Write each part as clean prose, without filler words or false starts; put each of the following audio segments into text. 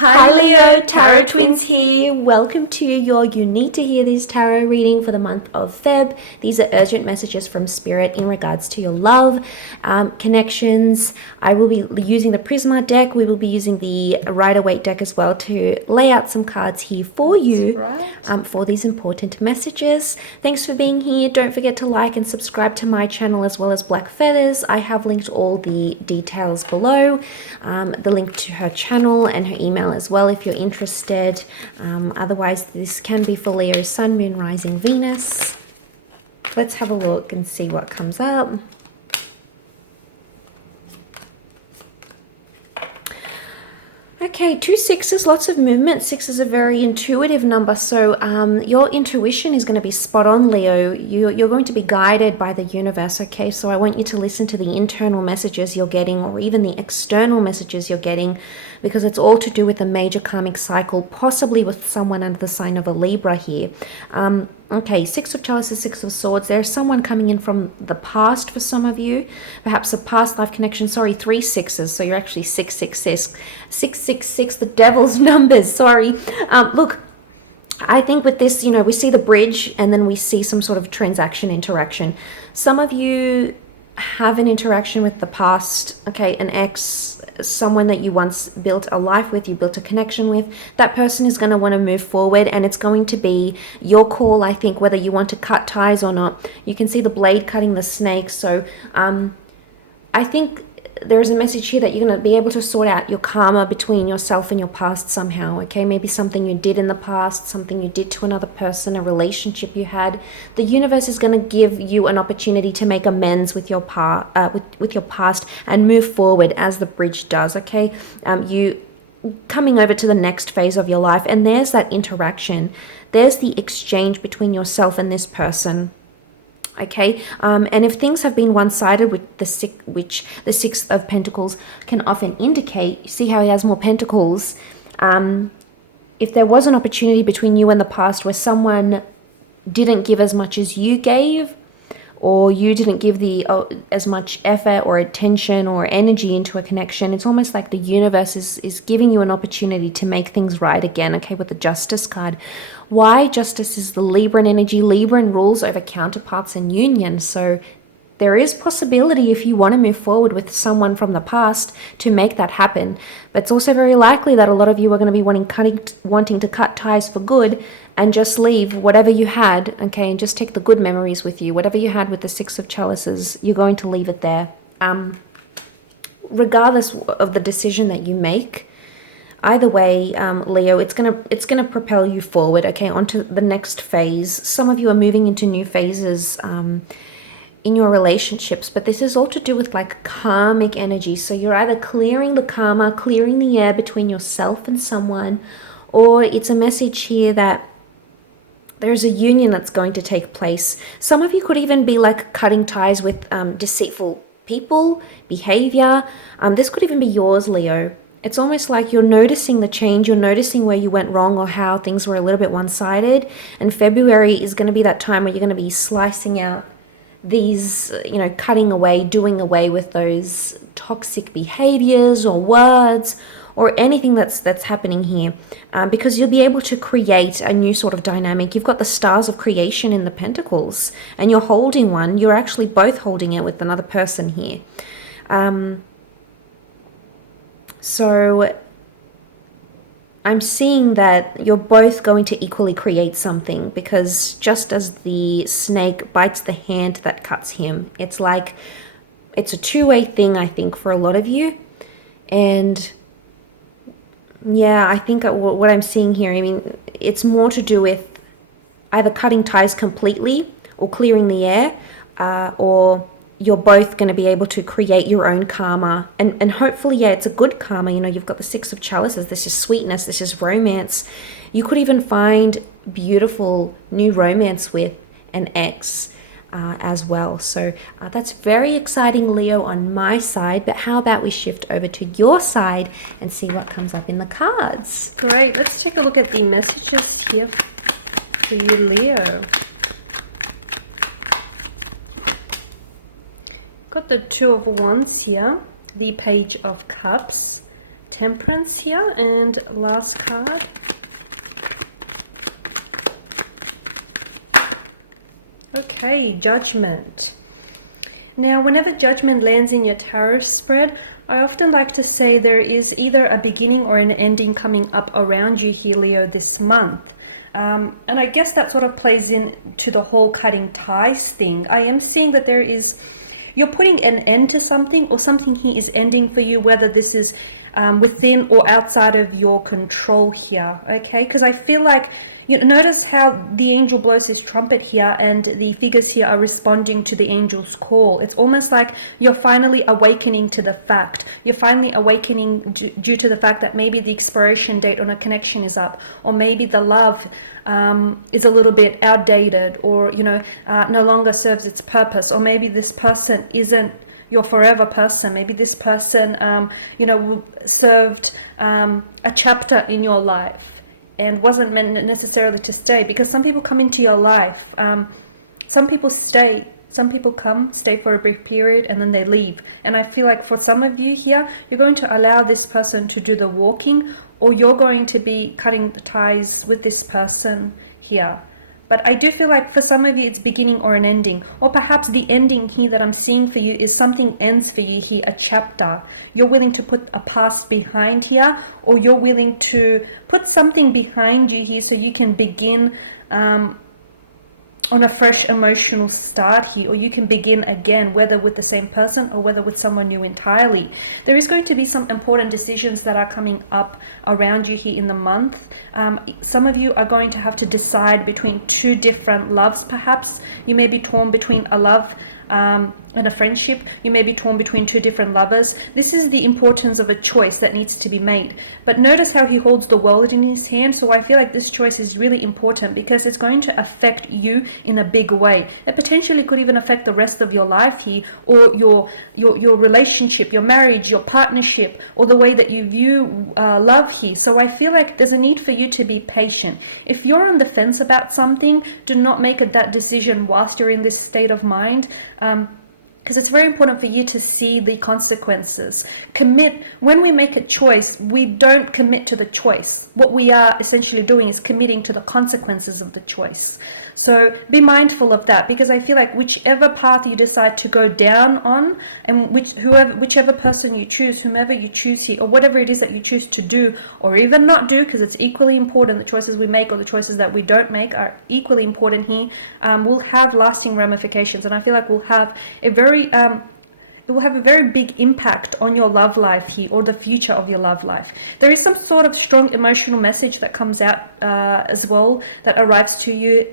Hi Leo, Tarot Twins here. Welcome to your You Need to Hear This tarot reading for the month of Feb. These are urgent messages from Spirit in regards to your love, connections. I will be using the Prisma deck. We will be using the Rider-Waite deck as well to lay out some cards here for you for these important messages. Thanks for being here. Don't forget to like and subscribe to my channel as well as Black Feathers. I have linked all the details below, the link to her channel and her email as well if you're interested. Otherwise, this can be for Leo, Sun, Moon, Rising, Venus. Let's have a look and see what comes up. Okay, 2 sixes, lots of movement. 6 is a very intuitive number, so your intuition is going to be spot on, Leo. You're going to be guided by the universe, okay? So I want you to listen to the internal messages you're getting or even the external messages you're getting, because it's all to do with a major karmic cycle, possibly with someone under the sign of a Libra here. Okay, 6 of Chalices, 6 of Swords. There's someone coming in from the past for some of you. Perhaps a past life connection. Sorry, 3 sixes. So you're actually 666. 666, the devil's numbers. Sorry. Look, I think with this, you know, we see the bridge and then we see some sort of transaction interaction. Some of you have an interaction with the past, okay, an ex, someone that you once built a life with, you built a connection with. That person is going to want to move forward, and it's going to be your call, I think, whether you want to cut ties or not. You can see the blade cutting the snake, so I think there's a message here that you're going to be able to sort out your karma between yourself and your past somehow, okay? Maybe something you did in the past, something you did to another person, a relationship you had. The universe is going to give you an opportunity to make amends with your with your past and move forward as the bridge does, okay? You coming over to the next phase of your life, and there's that interaction. There's the exchange between yourself and this person. Okay, and if things have been one-sided with which the Six of Pentacles can often indicate, you see how he has more pentacles. If there was an opportunity between you and the past where someone didn't give as much as you gave, or you didn't give as much effort or attention or energy into a connection, it's almost like the universe is giving you an opportunity to make things right again, okay, with the Justice card. Why? Justice is the Libran energy. Libran rules over counterparts and union, so there is possibility if you want to move forward with someone from the past to make that happen. But it's also very likely that a lot of you are going to be wanting to cut ties for good and just leave whatever you had, okay, and just take the good memories with you. Whatever you had with the Six of Chalices, you're going to leave it there. Regardless of the decision that you make, either way, Leo, it's gonna propel you forward, okay, onto the next phase. Some of you are moving into new phases in your relationships, but this is all to do with like karmic energy. So you're either clearing the karma, clearing the air between yourself and someone, or it's a message here that there's a union that's going to take place. Some of you could even be like cutting ties with deceitful people, behavior. This could even be yours, Leo. It's almost like you're noticing the change, you're noticing where you went wrong or how things were a little bit one-sided. And February is going to be that time where you're going to be slicing out these, you know, cutting away, doing away with those toxic behaviors or words or anything that's happening here, because you'll be able to create a new sort of dynamic. You've got the stars of creation in the Pentacles, and you're holding one. You're actually both holding it with another person here. So I'm seeing that you're both going to equally create something, because just as the snake bites the hand that cuts him, it's like it's a two-way thing, I think, for a lot of you. And yeah, I think what I'm seeing here, I mean, it's more to do with either cutting ties completely or clearing the air, or you're both going to be able to create your own karma. And hopefully, yeah, it's a good karma. You know, you've got the Six of Chalices. This is sweetness. This is romance. You could even find beautiful new romance with an ex as well. So that's very exciting, Leo, on my side. But how about we shift over to your side and see what comes up in the cards? Great. Let's take a look at the messages here for you, Leo. Got the Two of Wands here, the Page of Cups, Temperance here, and last card. Okay, Judgment. Now, whenever Judgment lands in your tarot spread, I often like to say there is either a beginning or an ending coming up around you here, Leo, this month. And I guess that sort of plays into the whole cutting ties thing. I am seeing that you're putting an end to something, or something here is ending for you, whether this is within or outside of your control here, okay? Because I feel like, notice how the angel blows his trumpet here and the figures here are responding to the angel's call. It's almost like you're finally awakening to the fact. You're finally awakening due to the fact that maybe the expiration date on a connection is up, or maybe the love is a little bit outdated, or, no longer serves its purpose, or maybe this person isn't your forever person. Maybe this person, served a chapter in your life and wasn't meant necessarily to stay, because some people come into your life. Some people stay, some people come, stay for a brief period, and then they leave. And I feel like for some of you here, you're going to allow this person to do the walking, or you're going to be cutting the ties with this person here. But I do feel like for some of you, it's beginning or an ending. Or perhaps the ending here that I'm seeing for you is something ends for you here, a chapter. You're willing to put a past behind here, or you're willing to put something behind you here so you can begin on a fresh emotional start here, or you can begin again, whether with the same person or whether with someone new entirely. There is going to be some important decisions that are coming up around you here in the month. Some of you are going to have to decide between two different loves, perhaps. You may be torn between a love and a friendship. You may be torn between two different lovers. This is the importance of a choice that needs to be made. But notice how he holds the world in his hand. So I feel like this choice is really important because it's going to affect you in a big way. It potentially could even affect the rest of your life here, or your relationship, your marriage, your partnership, or the way that you view love here. So I feel like there's a need for you to be patient. If you're on the fence about something, do not make that decision whilst you're in this state of mind. Because it's very important for you to see the consequences. Commit. When we make a choice, we don't commit to the choice. What we are essentially doing is committing to the consequences of the choice. So be mindful of that, because I feel like whichever path you decide to go down on, and whichever person you choose, whomever you choose here, or whatever it is that you choose to do or even not do, because it's equally important. The choices we make or the choices that we don't make are equally important here. Will have lasting ramifications, and I feel like we'll have a very it will have a very big impact on your love life here, or the future of your love life. There is some sort of strong emotional message that comes out as well, that arrives to you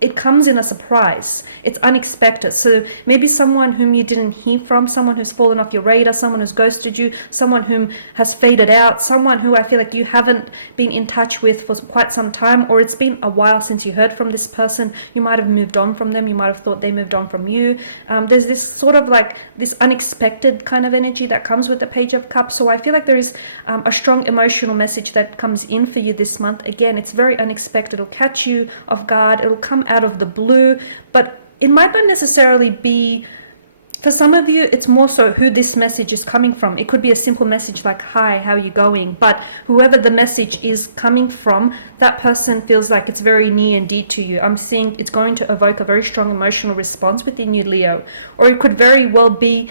it comes in a surprise. It's unexpected. So maybe someone whom you didn't hear from, someone who's fallen off your radar, someone who's ghosted you, someone whom has faded out, someone who I feel like you haven't been in touch with for quite some time, or it's been a while since you heard from this person. You might have moved on from them. You might have thought they moved on from you. There's this sort of like this unexpected kind of energy that comes with the Page of Cups. So I feel like there is a strong emotional message that comes in for you this month. Again, it's very unexpected. It'll catch you off guard. It'll come out of the blue, but it might not necessarily be, for some of you, it's more so who this message is coming from. It could be a simple message like, hi, how are you going? But whoever the message is coming from, that person feels like it's very near and dear to you. I'm seeing it's going to evoke a very strong emotional response within you, Leo. Or it could very well be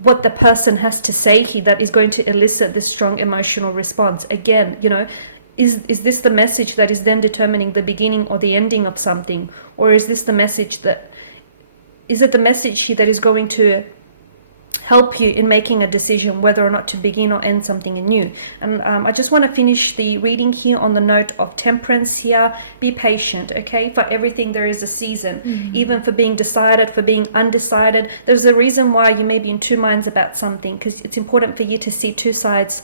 what the person has to say here that is going to elicit this strong emotional response. Again, is this the message that is then determining the beginning or the ending of something? Or is this the message is it the message here that is going to help you in making a decision whether or not to begin or end something new? And I just want to finish the reading here on the note of temperance here. Be patient, okay? For everything there is a season. Even for being decided, for being undecided. There's a reason why you may be in two minds about something, because it's important for you to see two sides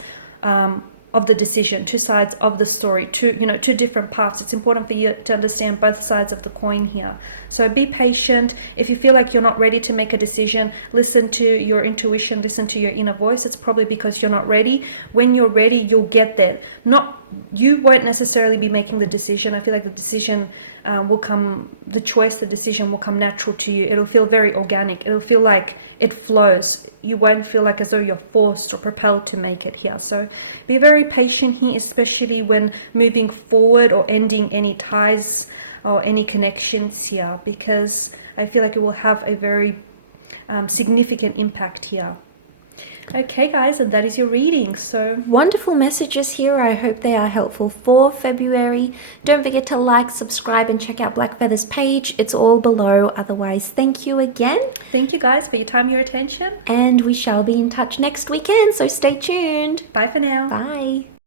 of the decision, two sides of the story, two different paths. It's important for you to understand both sides of the coin here. So be patient. If you feel like you're not ready to make a decision, listen to your intuition, listen to your inner voice. It's probably because you're not ready. When you're ready, you'll get there. Not you won't necessarily be making the decision. I feel like the decision the decision will come natural to you. It'll feel very organic. It'll feel like it flows. You won't feel like as though you're forced or propelled to make it here. So be very patient here, especially when moving forward or ending any ties or any connections here, because I feel like it will have a very significant impact here. Okay, guys, and that is your reading. So wonderful messages here. I hope they are helpful for February. Don't forget to like, subscribe, and check out Black Feather's page. It's all below. Otherwise, thank you again. Thank you, guys, for your time, your attention. And we shall be in touch next weekend, so stay tuned. Bye for now. Bye.